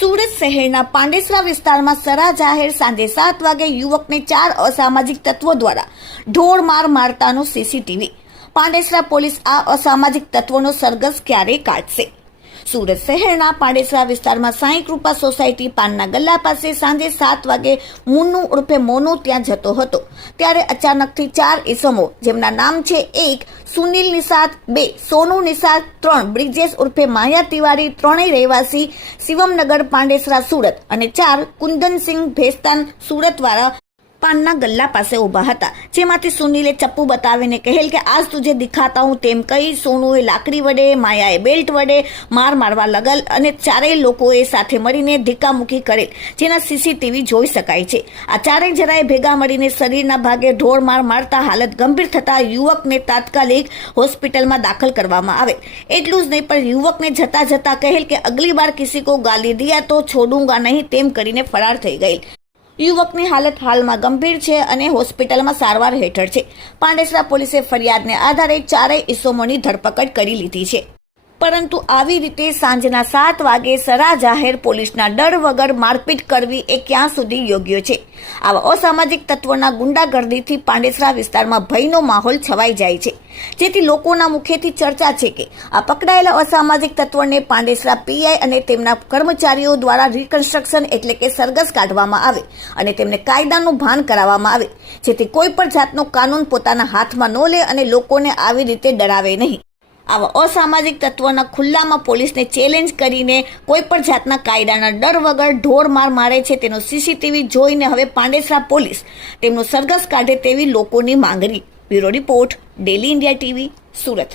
સુરત શહેરના પાંડેસરા વિસ્તારમાં સરા જાહેર સાંજે 7 વાગે યુવકને 4 અસામાજિક તત્વો દ્વારા ઢોર માર મારતાનો સીસીટીવી। પાંડેસરા પોલીસ આ અસામાજિક તત્વોનો સરઘસ ક્યારે કાઢશે? સુરત શહેરના પાંડેસરા વિસ્તારમાં સાંઈ કૃપા સોસાયટી પાનના ગલ્લા પાસે સાંજે 7 વાગે મુન્નુ ઉર્ફે મોનુ ત્યાં જતો હતો ત્યારે અચાનકથી 4 ઈસમો જેમના નામ છે 1 સુનિલ નિષાદ, 2 સોનુ નિષાદ, 3 બ્રિજેશ ઉર્ફે માયા તિવારી, ત્રણેય રહેવાસી શિવમનગર પાંડેસરા સુરત અને 4 કુંદનસિંહ ભેસ્તાન સુરત વાળા પાનના ગલ્લા પાસે ઊભા હતા, જેમાંથી સુનિલે ચપ્પુ બતાવીને કહેલ કે આજ તુજે દિખાતા હું તેમ કહી સોનુએ લાકડી વડે, માયાએ બેલ્ટ વડે મારવા લગલ અને ચારેય લોકોએ સાથે મળીને ધીકામુખી કરેલ, જેના સીસીટીવી જોઈ શકાય છે। આ ચારેય જણાએ ભેગા મળીને શરીરના ભાગે ઢોર માર મારતા હાલત ગંભીર થતા યુવકને તાત્કાલિક હોસ્પિટલમાં દાખલ કરવામાં આવેલ। એટલું જ નહીં પણ યુવકને જતા જતા કહેલ કે અગલી બાર કિસી કો ગાલી દિયા તો છોડુંગા નહીં તેમ કરીને ફરાર થઈ ગયેલ। યુવકની હાલત હાલમાં ગંભીર છે અને હોસ્પિટલમાં સારવાર હેઠળ છે। પાંડેસરા પોલીસે ફરિયાદને આધારે ચારેય ઇસમોની ધરપકડ કરી લીધી છે, પરંતુ આવી રીતે સાંજના 7 વાગે સરા જાહેર પોલીસના ડર વગર મારપીટ કરવી એ ક્યાં સુધી યોગ્ય છે? આવા અસામાજિક તત્વોના ગુંડાગર્દીથી પાંડેસરા વિસ્તારમાં ભયનો માહોલ છવાઈ જાય છે, જેથી લોકોના મુખેથી ચર્ચા છે કે આ પકડાયેલા અસામાજિક તત્વોને પાંડેસરા પીઆઈ અને તેમના કર્મચારીઓ દ્વારા રિકન્સ્ટ્રક્શન એટલે કે સરઘસ કાઢવામાં આવે અને તેમને કાયદાનું ભાન કરાવવામાં આવે, જેથી કોઈ પણ જાતનો કાનૂન પોતાના હાથમાં ન લે અને લોકોને આવી રીતે ડરાવે નહીં। આવા અસામાજિક તત્વોના ખુલ્લામાં પોલીસને ચેલેન્જ કરીને કોઈ પણ જાતના કાયદાના ડર વગર ઢોર માર મારે છે તેનો સીસીટીવી જોઈને હવે પાંડેસરા પોલીસ તેમનું સરઘસ કાઢે તેવી લોકોની માંગણી। Bureau report, daily India TV, Surat.